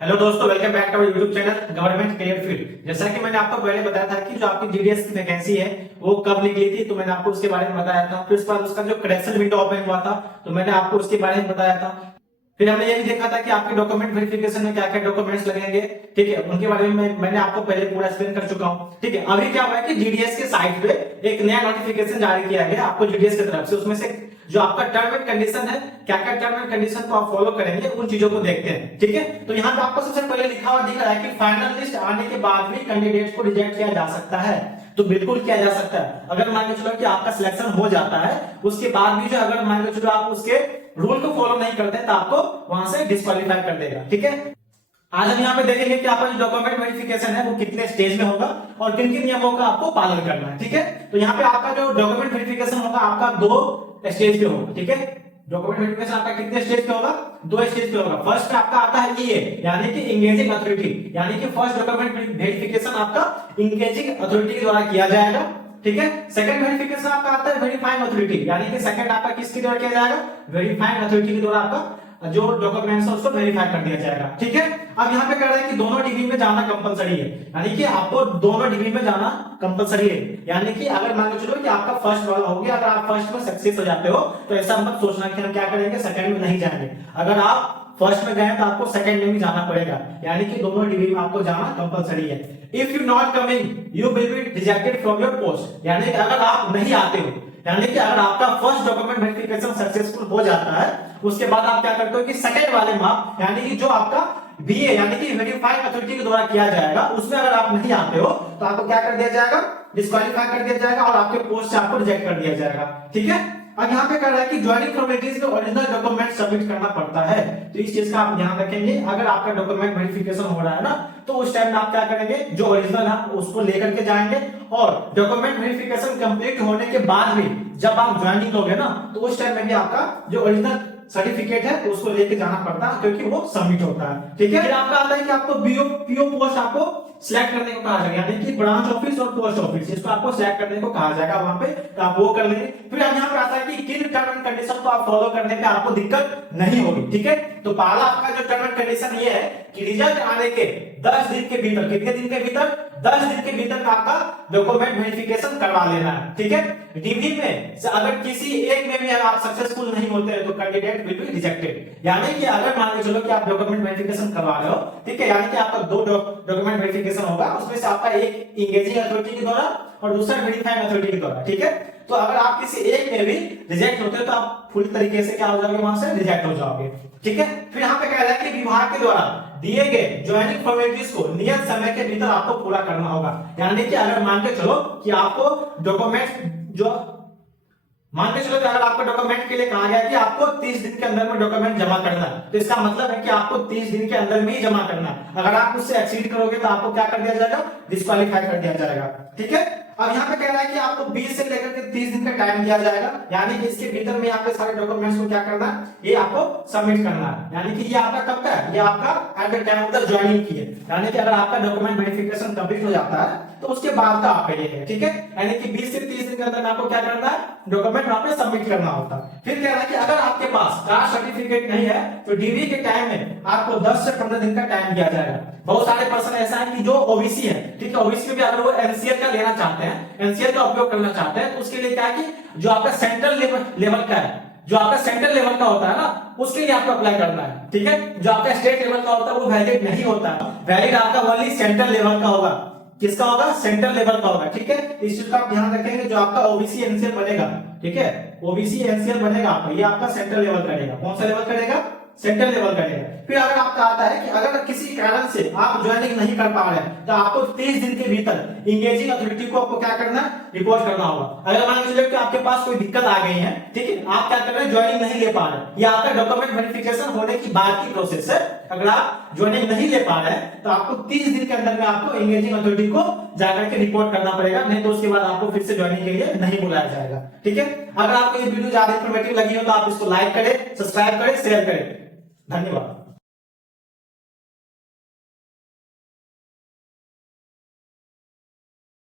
Hello दोस्तों, welcome back to our YouTube channel government career field. जैसा कि मैंने आपको पहले बताया था कि जो आपकी जीडीएस की वैकेंसी है वो कब निकली थी, तो मैंने आपको उसके बारे में बताया था। फिर उसके बाद उसका जो करेक्शन विंडो ओपन हुआ था तो मैंने आपको उसके बारे में बताया था। फिर हमने ये भी देखा था कि आपके डॉक्यूमेंट वेरिफिकेशन में क्या क्या डॉक्यूमेंट्स लगेंगे, ठीक है, उनके बारे में मैंने आपको पहले पूरा एक्सप्लेन कर चुका हूं। ठीक है, अभी क्या हुआ है कि जीडीएस के साइट पे एक नया नोटिफिकेशन जारी किया गया आपको जीडीएस की तरफ से। उसमें से जो आपका टर्म एंड कंडीशन है, क्या क्या टर्म एंड कंडीशन को आप फॉलो करेंगे, उन चीजों को देखते हैं। ठीक है, तो यहाँ पे आपको सबसे पहले लिखा हुआ दिख रहा है कि फाइनल लिस्ट आने के बाद भी कैंडिडेट को रिजेक्ट किया जा सकता है। तो बिल्कुल किया जा सकता है। अगर मान के चलो कि आपका सिलेक्शन हो जाता है, उसके बाद भी जो अगर मान के चलो आप उसके रूल को फॉलो नहीं करते हैं तो आपको वहां से डिस्क्वालीफाई कर देगा। ठीक है, आज हम यहाँ पे देखेंगे कि आपका जो डॉक्यूमेंट वेरिफिकेशन है वो कितने स्टेज में होगा और किन किन नियमों का आपको पालन करना है। ठीक है, तो यहाँ पे आपका जो डॉक्यूमेंट वेरिफिकेशन होगा आपका 2 स्टेज पे होगा। ठीक है, डॉक्यूमेंट वेरिफिकेशन आपका कितने स्टेज पे होगा? 2 स्टेज पे होगा। फर्स्ट में आपका आता है ईए यानी कि इंगेजिंग अथॉरिटी, यानी कि फर्स्ट डॉक्यूमेंट वेरिफिकेशन आपका इंगेजिंग अथॉरिटी के द्वारा किया जाएगा। ठीक है, सेकंड वेरिफिकेशन आपका आता है वेरीफाइंग अथॉरिटी, यानी कि सेकंड आपका किसके द्वारा किया जाएगा? वेरीफाइंग अथॉरिटी के द्वारा आपका जो डॉक्यूमेंट्स है उसको वेरीफाई कर दिया जाएगा। ठीक है, अब यहाँ पे कह रहा है कि दोनों डिग्री में जाना कंपलसरी है, यानी कि आपको दोनों डिग्री में जाना कंपलसरी है। यानी कि अगर मान लो चलो कि आपका फर्स्ट वाला हो गया, अगर आप फर्स्ट में सक्सेस हो जाते हो तो ऐसा मत सोचना कि हम क्या करेंगे सेकंड में नहीं जाएंगे। अगर आप फर्स्ट में गए तो आपको सेकंड में भी जाना पड़ेगा, यानी कि दोनों डिग्री में आपको जाना कंपलसरी है। If you not coming you will be rejected from your post, यानी कि अगर आप नहीं आते हो, यानी कि अगर आपका फर्स्ट डॉक्यूमेंट वेरिफिकेशन सक्सेसफुल हो जाता है उसके बाद आप क्या करते हो कि सेकंड वाले में आप, यानी कि जो आपका बीए यानी कि वेरीफाइंग अथॉरिटी के द्वारा किया जाएगा उसमें अगर आप नहीं आते हो तो आपको क्या कर दिया जाएगा? डिस्क्वालीफाई कर दिया जाएगा और आपके पोस्ट से आपको रिजेक्ट कर दिया जाएगा। ठीक है, अब यहाँ पे कह रहा है कि ज्वाइनिंग फॉर्मेलिटीज में ओरिजिनल डॉक्यूमेंट सबमिट करना पड़ता है। तो इस चीज का आप ध्यान रखेंगे। अगर आपका डॉक्यूमेंट वेरिफिकेशन हो रहा है ना तो उस टाइम में आप क्या करेंगे? जो ओरिजिनल है उसको लेकर के जाएंगे और डॉक्यूमेंट वेरिफिकेशन कंप्लीट होने के बाद भी जब आप ज्वाइनिंग लोगे ना तो उस टाइम में भी आपका जो ओरिजिनल सर्टिफिकेट है उसको लेके जाना पड़ता है क्योंकि वो सबमिट होता है। ठीक है, फिर आपका आता है कि आपको पीओ पोस्ट आपको सिलेक्ट करने को कहा जाएगा, यानी कि ब्रांच ऑफिस और पोस्ट ऑफिस, इसको आपको सिलेक्ट करने को कहा जाएगा वहां पे, तो आप वो कर लेंगे। फिर यहाँ पे आता है कि किन टर्म एंड कंडीशन को आप फॉलो करने पे आपको दिक्कत नहीं होगी। ठीक है, तो पहला आपका जो टर्म एंड कंडीशन ये है कि रिजल्ट आने के 10 दिन के भीतर, कितने दिन के भीतर? 10 दिन के भीतर आपका डॉक्यूमेंट वेरिफिकेशन करवा लेना है। ठीक है, डिग्री में से अगर किसी एक में भी आप सक्सेसफुल नहीं होते हैं तो कैंडिडेट विल बी रिजेक्टेड। यानी कि अगर मान के चलो कि आप डॉक्यूमेंट वेरिफिकेशन करवा रहे हो, ठीक है, यानी कि आपका 2 डॉक्यूमेंट वेरिफिकेशन होगा, उसमें से आपका एक इंगेजिंग अथॉरिटी के द्वारा और दूसरा वेरीफाइंग अथॉरिटी के द्वारा। ठीक है, तो अगर आप किसी एक में भी रिजेक्ट होते हो तो आप पूरी तरीके से क्या हो जाओगे? वहां से रिजेक्ट हो जाओगे। ठीक है, फिर यहाँ पे कह रहा है कि विभाग के द्वारा दिए गए ज्वाइनिंग फॉर्मेलिटीज को नियत समय के भीतर आपको पूरा करना होगा। यानी कि अगर मान के चलो कि आपको डॉक्यूमेंट जो मान के चलो कि अगर आपको डॉक्यूमेंट के लिए कहा गया कि आपको 30 दिन के अंदर में डॉक्यूमेंट जमा करना है, तो इसका मतलब है कि आपको 30 दिन के अंदर में ही जमा करना है। अगर आप उससे एक्सीड करोगे तो आपको क्या कर दिया जाएगा? डिस्क्वालीफाई कर दिया जाएगा। ठीक है, अब यहाँ पे कह रहा है कि आपको 20 से लेकर के 30 दिन का टाइम दिया जाएगा, यानी कि इसके भीतर में आपके सारे डॉक्यूमेंट्स को क्या करना है? ये आपको सबमिट करना है। यानी कि ये आपका कब का है? ये आपका at the time of the joining की है, यानी कि अगर आपका डॉक्यूमेंट वेरिफिकेशन कंप्लीट हो जाता है तो उसके बाद का आपका ये है। ठीक है, यानी कि 20 से 30 दिन के अंदर आपको क्या करना है? डॉक्यूमेंट वहां पे सबमिट करना होता है। फिर कह रहा है कि अगर आपके पास कास्ट सर्टिफिकेट नहीं है तो डीवी के टाइम में आपको 10 से 15 दिन का टाइम दिया जाएगा। बहुत सारे पर्सन ऐसा है कि जो ओबीसी है, ठीक है, ओबीसी में भी अगर वो एनसीएल का लेना चाहते हैं, एनसीएल का उपयोग करना चाहते हैं, तो उसके लिए क्या है कि जो आपका सेंट्रल लेवल का है, जो आपका सेंट्रल लेवल का होता है ना उसके लिए आपको अप्लाई करना है। ठीक है, जो आपका स्टेट लेवल का होता है वो वैलिड नहीं होता है, वैलिड आपका ओनली सेंट्रल लेवल का होगा। किसका होगा? सेंट्रल लेवल का होगा। ठीक है, इस चीज का आप ध्यान रखेंगे। जो आपका ओबीसी एनसीएल बनेगा, ठीक है, ओबीसी एनसीएल बनेगा आपका, ये आपका सेंट्रल लेवल करेगा। कौन सा लेवल करेगा? सेंट्रल लेवल करेगा। फिर अगर आपका आता है कि अगर किसी कारण से आप ज्वाइनिंग नहीं कर पा रहे हैं तो आपको 30 दिन के भीतर इंगेजिंग अथॉरिटी को आपको क्या करना है? रिपोर्ट करना होगा। अगर मान लीजिए कि आपके पास कोई दिक्कत आ गई है, ठीक है, आप क्या कर रहे हैं? ज्वाइनिंग नहीं ले पा रहे हैं, ये आपका डॉक्यूमेंट वेरिफिकेशन होने की बाद की प्रोसेस है। अगर आप ज्वाइनिंग नहीं ले पा रहे हैं तो आपको 30 दिन के अंदर में आपको इंगेजिंग अथॉरिटी को जाकर के रिपोर्ट करना पड़ेगा, नहीं तो उसके बाद आपको फिर से ज्वाइनिंग के लिए नहीं बुलाया जाएगा। ठीक है, अगर आपको ये वीडियो ज्यादा इंफॉर्मेटिव लगी हो तो आप इसको लाइक करें, सब्सक्राइब करें, शेयर करें। धन्यवाद।